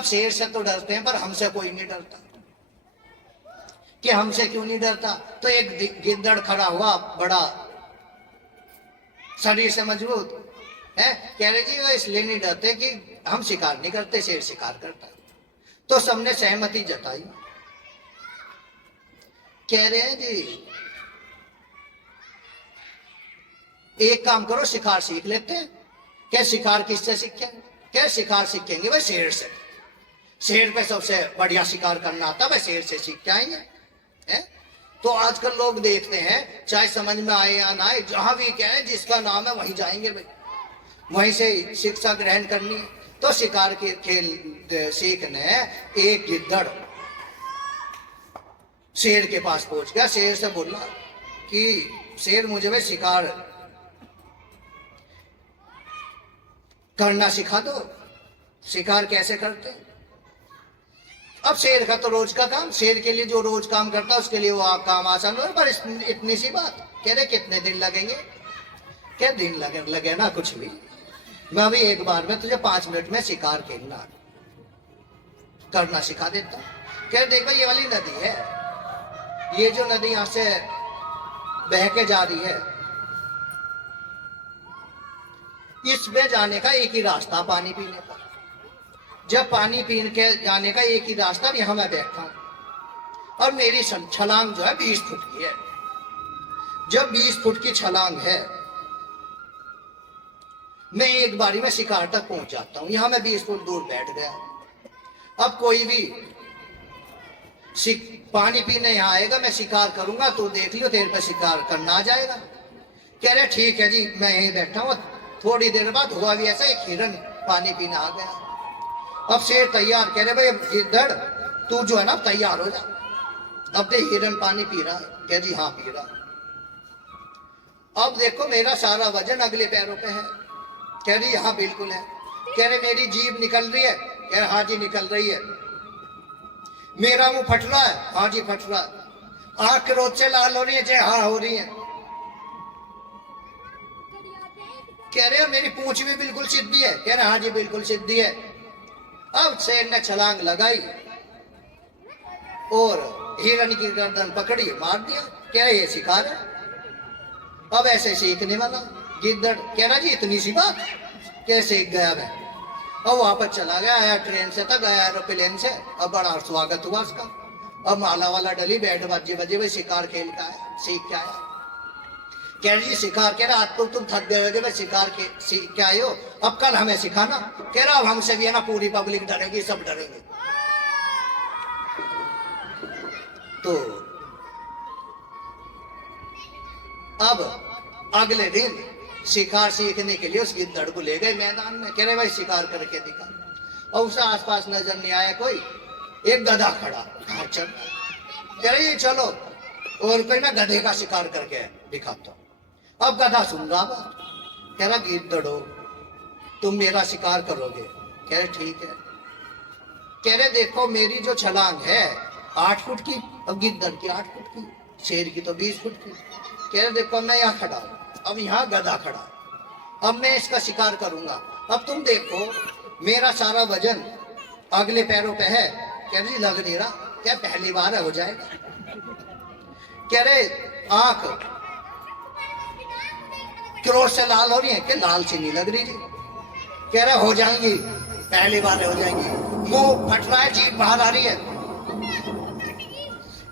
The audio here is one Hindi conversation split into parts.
सब शेर से तो डरते हैं पर हमसे कोई नहीं डरता। कि हमसे क्यों नहीं डरता? तो एक गिद्दड़ खड़ा हुआ, बड़ा शरीर से मजबूत है, कह रहे जी वो इसलिए नहीं डरते कि हम शिकार नहीं करते, शेर शिकार करता है। तो सबने सहमति जताई। कह रहे हैं जी एक काम करो, शिकार सीख लेते हैं। क्या शिकार किससे सीखें? क्या शिकार सीखेंगे भाई शेर से। शेर पे सबसे बढ़िया शिकार करना आता है, शेर से सीख के आएंगे। है? तो आजकल लोग देखते हैं, चाहे समझ में आए या ना आए, जहां भी कहें जिसका नाम है वहीं जाएंगे भाई, वहीं से शिक्षा ग्रहण करनी है। तो शिकार के खेल सीखने एक गिद्दड़ शेर के पास पहुंच गया। शेर से बोला कि शेर मुझे भाई शिकार करना सिखा दो, शिकार कैसे करते। अब शेर का तो रोज का काम, शेर के लिए जो रोज काम करता है उसके लिए वो काम आसान हो, पर इतनी सी बात। कह रहे कितने दिन लगेंगे? क्या दिन लगे ना कुछ भी, मैं अभी एक बार में तुझे 5 मिनट में शिकार खेलना करना सिखा देता। कह देखो ये वाली नदी है, ये जो नदी यहां से बह के जा रही है, इसमें जाने का एक ही रास्ता पानी पीने का। जब पानी पीने के जाने का एक ही रास्ता, यहां मैं बैठा हूं और मेरी छलांग जो है 20 फुट की है। जब 20 फुट की छलांग है, मैं एक बारी में शिकार तक पहुंच जाता हूं। यहां मैं 20 फुट दूर बैठ गया। अब कोई भी पानी पीने यहां आएगा, मैं शिकार करूंगा, तो देख लियो तेरे पे शिकार करना आ जाएगा। कह रहे ठीक है जी, मैं यहीं बैठा हूं। थोड़ी देर बाद हुआ भी ऐसा, एक हिरन पानी पीने आ गया। अब शेर तैयार, कह रहे भाई गिद्दड़ तू जो है ना तैयार हो जा। अब देख हिरन पानी पी रहा है। कह जी हाँ पी रहा। अब देखो मेरा सारा वजन अगले पैरों पे है। कह रही हाँ बिल्कुल है। कह रहे मेरी जीभ निकल रही है। कह रहे हाँ जी निकल रही है। मेरा मुंह फट रहा है। हाँ जी फट रहा है। आंख रोज से लाल हो रही है। जय हाँ हो रही है। कह रहे मेरी पूंछ भी बिल्कुल सीधी है। कह रहे हाँ जी बिल्कुल सीधी है। अब शेर ने छलांग लगाई और हिरन की गर्दन पकड़ी, मार दिया। कह रहे ये शिकार है। अब ऐसे सीखने वाला गिद्दड़ कह रहा जी इतनी सी बात, कैसे सीख गया मैं। अब वापस चला गया, आया ट्रेन से तक, आया एरोप्लेन से। अब बड़ा स्वागत हुआ उसका। अब माला वाला डली, बैठ बाजी बजे भाई शिकार खेल का है, सीख के आया। कह रही शिकार, कह रहा आज तो तुम थक गए हो, मैं शिकार के सीख के आए हो, अब कल हमें सिखाना। कह रहा अब हमसे भी है ना पूरी पब्लिक डरेगी, सब डरेंगे। तो अब अगले दिन शिकार सीखने के लिए उस गिद्दड़ को ले गए मैदान में। कह रहे भाई शिकार करके दिखा। और उसे आसपास नजर नहीं आया कोई। एक गधा खड़ा, चल कह रही चलो और कोई ना गधे का शिकार करके दिखाता हूं। अब गधा सुन रहा बात। कह रहा गिद्दड़ो तुम मेरा शिकार करोगे? कह रहे ठीक है। कह रहे देखो मेरी जो छलांग है 8 फुट की, अब गिद्दड़ की 8 फुट की, शेर की तो 20 फुट की। कह रहे देखो मैं यहाँ खड़ा हूं, अब यहाँ गधा खड़ा, अब मैं इसका शिकार करूंगा। अब तुम देखो मेरा सारा वजन अगले पैरों पे है। कह रही लग नहीं रहा। क्या पहली बार है, हो जाएगा। कह रहे आंख क्रोध से लाल हो रही है। कि लाल से नहीं लग रही जी। कह रहे हो जाएंगी, पहली बार हो जाएंगी। मुंह फट रहा है, जीभ बाहर आ रही है।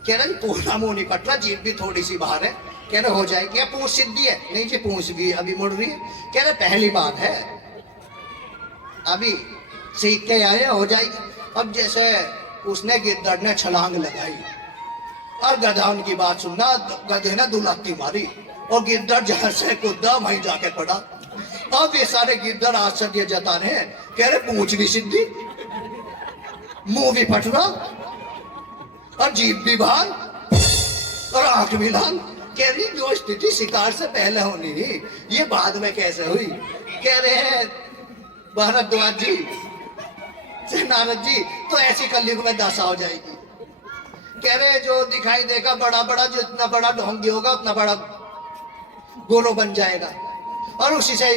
कह रहे पूरा मुंह नहीं फट रहा, जीभ भी थोड़ी सी बाहर है। कह रहे हो जाएगी। पूंछ सीधी है? नहीं जी पूंछ भी अभी मुड़ रही है। कह रहे पहली बार है, अभी सीख के आए, हो जाएगी। अब जैसे उसने गिद्दड़ ने छलांग लगाई और गधा उनकी बात सुनना, गधे ने दुलाती मारी और गिद्दड़ जहां से कूदा वहीं जाके पड़ा। अब ये सारे गिद्दड़ आश्चर्य जता रहे हैं। कह रहे पूंछ भी सीधी, मुंह भी फट रहा और जीभ भी बाहर और आंख भी लाल। कह रही जो स्थिति शिकार से पहले होनी थी ये बाद में कैसे हुई। कह रहे हैं भारद्वाज जी से नारद जी तो ऐसी कलयुग में दशा हो जाएगी। कह रहे जो दिखाई देगा बड़ा बड़ा, जितना बड़ा ढोंगी होगा उतना बड़ा गोरो बन जाएगा और उसी से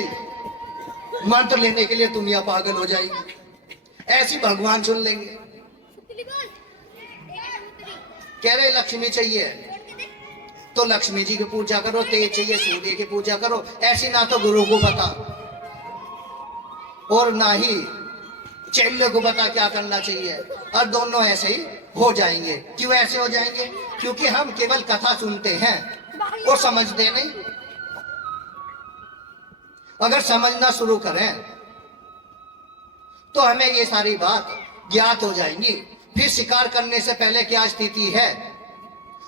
मंत्र लेने के लिए दुनिया पागल हो जाएगी। ऐसी भगवान सुन लेंगे। कह रहे लक्ष्मी चाहिए तो लक्ष्मी जी की पूजा करो, तेज चाहिए सूर्य की पूजा करो। ऐसी ना तो गुरु को पता और ना ही चेले को पता क्या करना चाहिए, और दोनों ऐसे ही हो जाएंगे। क्यों ऐसे हो जाएंगे? क्योंकि हम केवल कथा सुनते हैं और समझते नहीं। अगर समझना शुरू करें तो हमें ये सारी बात ज्ञात हो जाएंगी। फिर शिकार करने से पहले क्या स्थिति है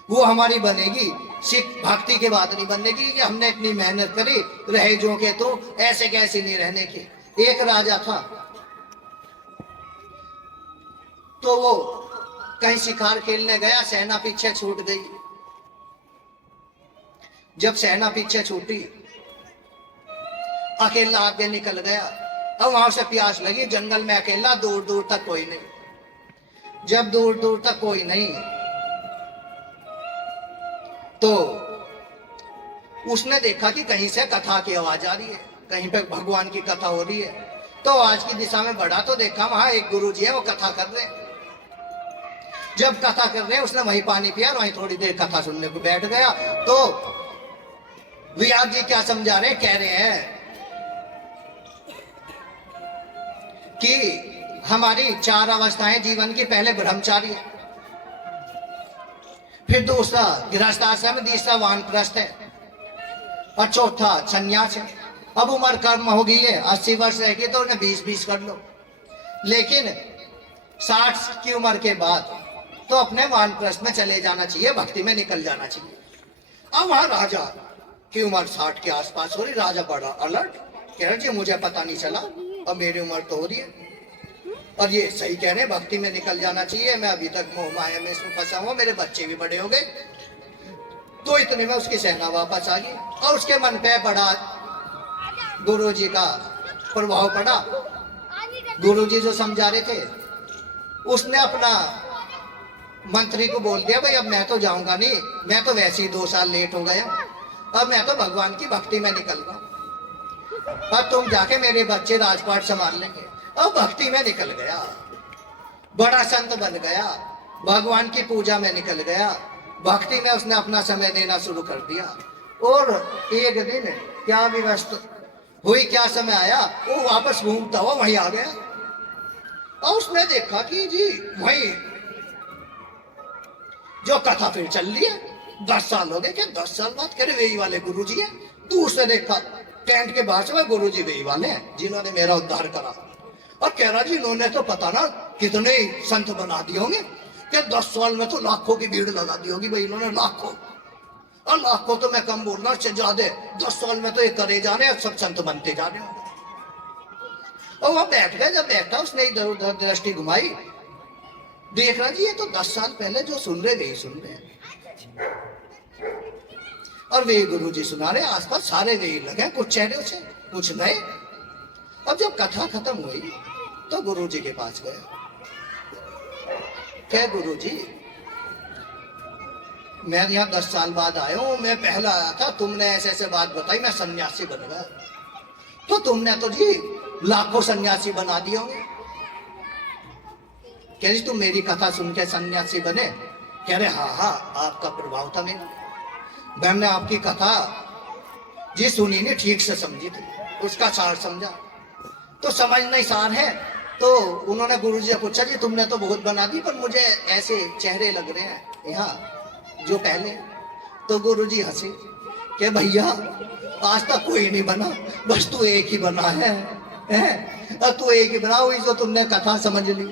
वो हमारी बनेगी। सिख भक्ति के बाद नहीं बनेगी कि हमने इतनी मेहनत करी, रहे जो के तो ऐसे कैसे नहीं रहने के। एक राजा था तो वो कहीं शिकार खेलने गया, सेना पीछे छूट गई। जब सेना पीछे छूटी, अकेला आगे निकल गया। अब वहां से प्यास लगी, जंगल में अकेला, दूर दूर तक कोई नहीं। जब दूर दूर तक कोई नहीं तो उसने देखा कि कहीं से कथा की आवाज आ रही है, कहीं पे भगवान की कथा हो रही है। तो आज की दिशा में बढ़ा तो देखा वहां एक गुरुजी है, वो कथा कर रहे हैं। जब कथा कर रहे हैं उसने वहीं पानी पिया, वहीं थोड़ी देर कथा सुनने को बैठ गया। तो व्यास जी क्या समझा रहे, कह रहे हैं कि हमारी 4 अवस्थाएं जीवन की। पहले ब्रह्मचारी है, फिर दूसरा गृहस्थाश्रम, तीसरा वानप्रस्थ है और चौथा संन्यास है। अब उम्र कर्म हो गई है, 80 वर्ष रह गई तो उन्हें 20-20 कर लो। लेकिन 60 की उम्र के बाद तो अपने वानप्रस्थ में चले जाना चाहिए, भक्ति में निकल जाना चाहिए। अब वहां राजा की उम्र 60 के आसपास हो रही। राजा बड़ा अलर्ट, कह रहे जी मुझे पता नहीं चला, अब मेरी उम्र तो हो रही है और ये सही कह रहे हैं, भक्ति में निकल जाना चाहिए। मैं अभी तक मोह माया में इसमें फंसा हुआ, मेरे बच्चे भी बड़े हो गए। तो इतने में उसकी सेना वापस आ गई और उसके मन पे बड़ा गुरु जी का प्रभाव पड़ा। गुरु जी जो समझा रहे थे, उसने अपना मंत्री को बोल दिया, भाई अब मैं तो जाऊंगा नहीं, मैं तो वैसे ही 2 साल लेट हो गया, अब मैं तो भगवान की भक्ति में निकल गया, अब तुम जाके मेरे बच्चे राजपाट संभाल लेंगे। अब भक्ति में निकल गया, बड़ा संत बन गया, भगवान की पूजा में निकल गया, भक्ति में उसने अपना समय देना शुरू कर दिया। और एक दिन क्या व्यवस्था हुई, क्या समय आया, वो वापस घूमता हुआ वहीं आ गया और उसने देखा कि जी वहीं जो कथा फिर चल रही है। 10 साल हो गए, क्या 10 साल बाद कह रहे वही वाले गुरु जी है। दूर से देखा टेंट के बाहर से, गुरु जी वही वाले हैं जिन्होंने मेरा उद्धार करा। और कह रहा जी इन्होंने तो पता ना कितने संत बना दिए होंगे, क्या 10 साल में तो लाखों की भीड़ लगा दी होगी भाई इन्होंने, लाखों। और लाखों तो मैं कम बोल रहा, उससे ज्यादा 10 साल में तो ये करे जा रहे हैं, सब संत बनते जा रहे होंगे। और वहां बैठ गया, जब बैठा उसने इधर उधर दृष्टि घुमाई, देख रहा जी ये तो 10 साल पहले जो सुन रहे वही सुन रहे हैं और वे गुरु जी सुना रहे, आसपास सारे वही लगे, कुछ चेहरे से कुछ नए। अब जब कथा खत्म हुई तो गुरु जी के पास गए, क्या गुरु जी मैं यहाँ 10 साल बाद आया हूं, मैं पहला आया था, तुमने ऐसे ऐसे बात बताई, मैं सन्यासी बन गया। तो तुमने तो जी लाखों सन्यासी बना दिए होंगे। कह रही तुम मेरी कथा सुन के सन्यासी बने? कह रहे हाँ हाँ आपका प्रभाव था मेरा, मैंने आपकी कथा जी सुनी नहीं, ठीक से समझी थी, उसका सार समझा। तो समझना ही सार है। तो उन्होंने गुरुजी से पूछा जी तुमने तो बहुत बना दी, पर मुझे ऐसे चेहरे लग रहे हैं यहाँ जो पहले। तो गुरुजी हंसे कि भैया आज तक कोई नहीं बना, बस तू एक ही बना है, तू एक ही बना हुई जो तुमने कथा समझ ली,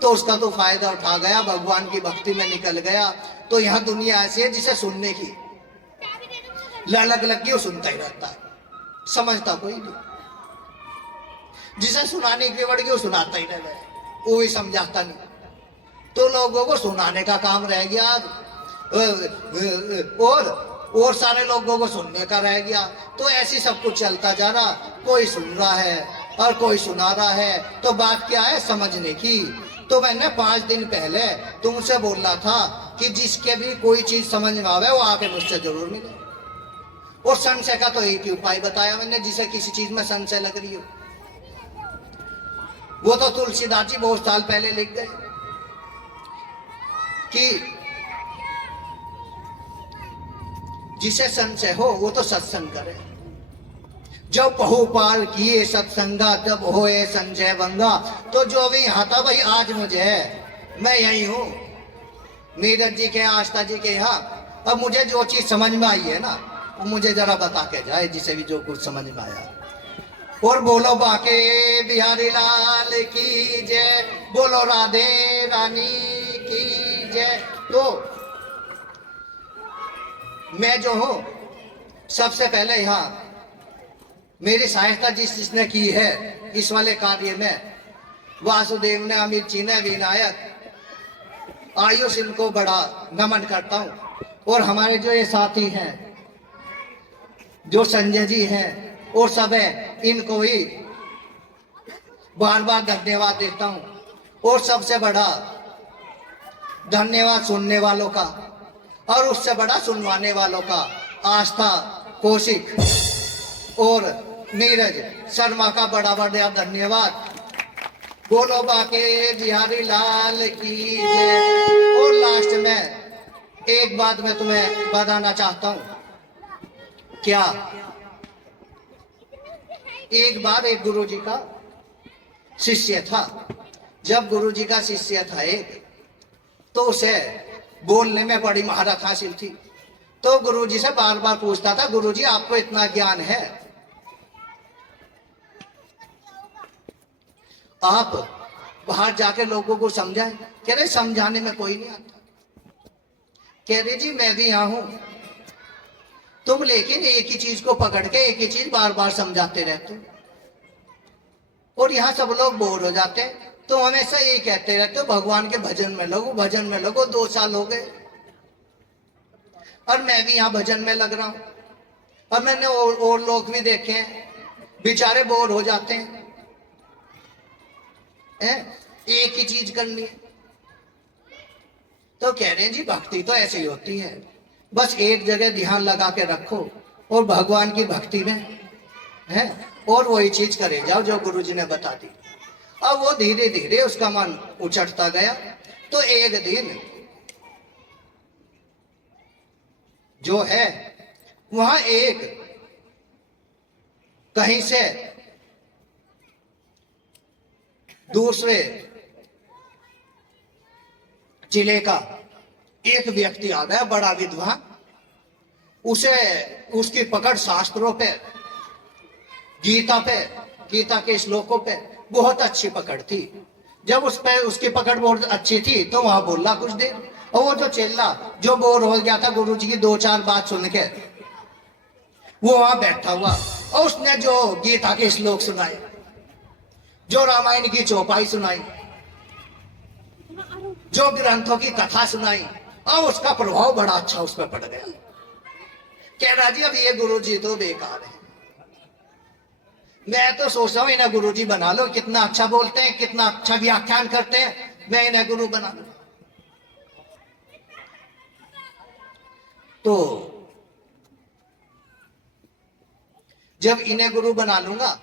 तो उसका तो फायदा उठा गया, भगवान की भक्ति में निकल गया। तो यहाँ दुनिया ऐसी है जिसे सुनने की ललक लग गई, वो सुनता ही रहता है, समझता कोई नहीं। जिसे सुनाने की बढ़ गई वो सुनाता ही रह गया, वो भी समझाता नहीं। तो लोगों को सुनाने का काम रह गया और सारे लोगों को सुनने का रह गया। तो ऐसी सब कुछ चलता जा रहा, कोई सुन रहा है और कोई सुना रहा है। तो बात क्या है समझने की। तो मैंने 5 दिन पहले तुमसे बोला था कि जिसके भी कोई चीज समझ में आवे वो आके मुझसे जरूर मिले। और संशय का तो एक ही उपाय बताया मैंने, जिसे किसी चीज में संशय लग रही हो। वो तो तुलसीदास जी बहुत साल पहले लिख गए कि जिसे संशय हो वो तो सत्संग करे। जब बहुपाल किए सत्संगा तब होए संजय बंगा। तो जो भी यहाँ था भाई आज मुझे है, मैं यही हूँ नीरज जी के आस्था जी के यहाँ। अब मुझे जो चीज समझ में आई है ना वो मुझे जरा बता के जाए, जिसे भी जो कुछ समझ में आया। और बोलो बाके बिहारी लाल की जय, बोलो राधे रानी की जय। तो मैं जो हूं सबसे पहले यहाँ मेरी सहायता जिसने की है इस वाले कार्य में, वासुदेव ने, अमित जी ने, विनायक, आयुष, इनको बड़ा नमन करता हूं। और हमारे जो ये साथी हैं, जो संजय जी हैं और सब है, इनको ही बार बार धन्यवाद देता हूं। और सबसे बड़ा धन्यवाद सुनने वालों का और उससे बड़ा सुनवाने वालों का, आस्था, कौशिक और नीरज शर्मा का बड़ा बड़ा धन्यवाद। बोलो बाके बिहारी लाल की जय। और लास्ट में एक बात मैं तुम्हें बताना चाहता हूं। क्या, एक बार एक गुरुजी का शिष्य था। जब गुरुजी का शिष्य था एक, तो उसे बोलने में बड़ी महारत हासिल थी। तो गुरुजी से बार बार पूछता था, गुरुजी आपको इतना ज्ञान है, आप बाहर जाके लोगों को समझाएं। कह रहे समझाने में कोई नहीं आता। कह रहे जी मैं भी यहां हूं, तुम लेकिन एक ही चीज को पकड़ के एक ही चीज बार बार समझाते रहते हो और यहां सब लोग बोर हो जाते हैं। तो हमेशा ये कहते रहते हो भगवान के भजन में लगो, भजन में लगो। 2 साल हो गए और मैं भी यहाँ भजन में लग रहा हूं। और मैंने और लोग भी देखे हैं, बेचारे बोर हो जाते हैं। एक ही चीज करनी है। तो कह रहे हैं जी भक्ति तो ऐसी होती है, बस एक जगह ध्यान लगा के रखो और भगवान की भक्ति में है और वही चीज करे जाओ जो गुरुजी ने बता दी। अब वो धीरे धीरे उसका मन उचटता गया। तो एक दिन जो है वहां एक कहीं से दूसरे जिले का एक व्यक्ति आ गया, बड़ा विद्वान। उसे उसकी पकड़ शास्त्रों पे, गीता पे, गीता के श्लोकों पे बहुत अच्छी पकड़ थी। जब उस पे उसकी पकड़ बहुत अच्छी थी तो वहां बोला कुछ देर। और वो जो चेला जो बोर हो गया था गुरुजी की 2-4 बात सुन के, वो वहां बैठा हुआ और उसने जो गीता के श्लोक सुनाए, जो रामायण की चौपाई सुनाई, जो ग्रंथों की कथा सुनाई, और उसका प्रभाव बड़ा अच्छा उस पर पड़ गया। कह रहा जी अब ये गुरुजी तो बेकार है, मैं तो सोच रहा हूं इन्हें गुरुजी बना लो। कितना अच्छा बोलते हैं, कितना अच्छा व्याख्यान करते हैं, मैं इन्हें गुरु बना लूं। तो जब इन्हें गुरु बना लूंगा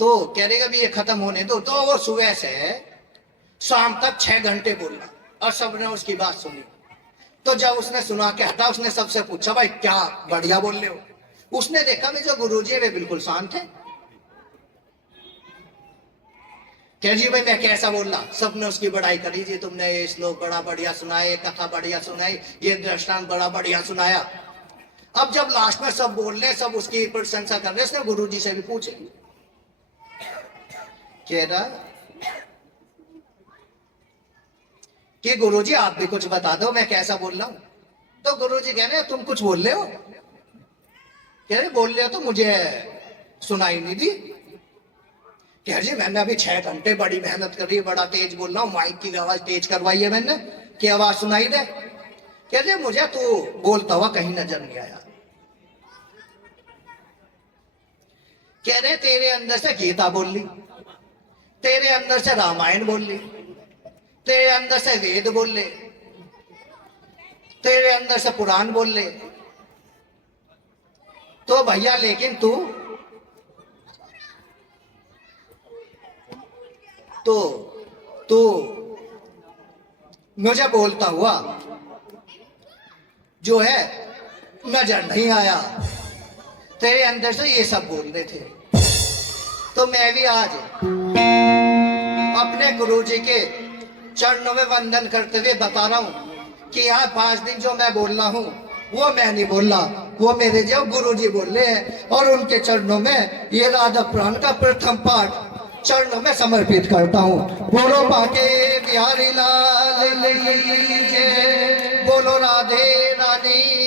तो कह रहेगा भी ये खत्म होने दो। तो वो सुबह से शाम तक 6 घंटे बोला और सबने उसकी बात सुनी। तो जब उसने सुना के हटा, उसने सबसे पूछा भाई क्या बढ़िया बोल रहे हो। उसने देखा भी जो गुरुजी है वे बिल्कुल शांत है। कह जी भाई मैं कैसा बोल रहा। सबने उसकी बड़ाई करी, जी तुमने ये श्लोक बड़ा बढ़िया सुनाए, कथा बढ़िया सुनाई, ये दृष्टांत बड़ा बढ़िया सुनाया। अब जब लास्ट में सब बोल रहे, सब उसकी प्रशंसा कर रहे, उसने गुरुजी से भी पूछे। कह रहा कि गुरुजी आप भी कुछ बता दो, मैं कैसा बोल रहा हूं। तो गुरुजी कह रहे तुम कुछ बोल रहे हो। कह रहे बोल रहे हो तो मुझे सुनाई नहीं दी। कह रहे मैंने अभी 6 घंटे बड़ी मेहनत करी, बड़ा तेज बोल रहा हूं, माइक की आवाज तेज करवाई है मैंने कि आवाज सुनाई दे। कह रहे मुझे तो बोलता हुआ कहीं नजर नहीं आया। कह रहे तेरे अंदर से गीता बोल ली, तेरे अंदर से रामायण बोल ली, तेरे अंदर से वेद बोल ले, तेरे अंदर से पुराण बोल ले। तो भैया लेकिन तू तो मुझे बोलता हुआ जो है नजर नहीं आया, तेरे अंदर से ये सब बोल रहे थे। तो मैं भी आज अपने गुरुजी के चरणों में वंदन करते हुए बता रहा हूं कि यहाँ 5 दिन जो मैं बोल रहा हूं वो मैं नहीं बोल रहा, वो मेरे जो गुरुजी बोल रहे हैं। और उनके चरणों में ये राधा पुराण का प्रथम पाठ चरणों में समर्पित करता हूँ। बोलो बाके बिहारी लाल की जय, बोलो राधे रानी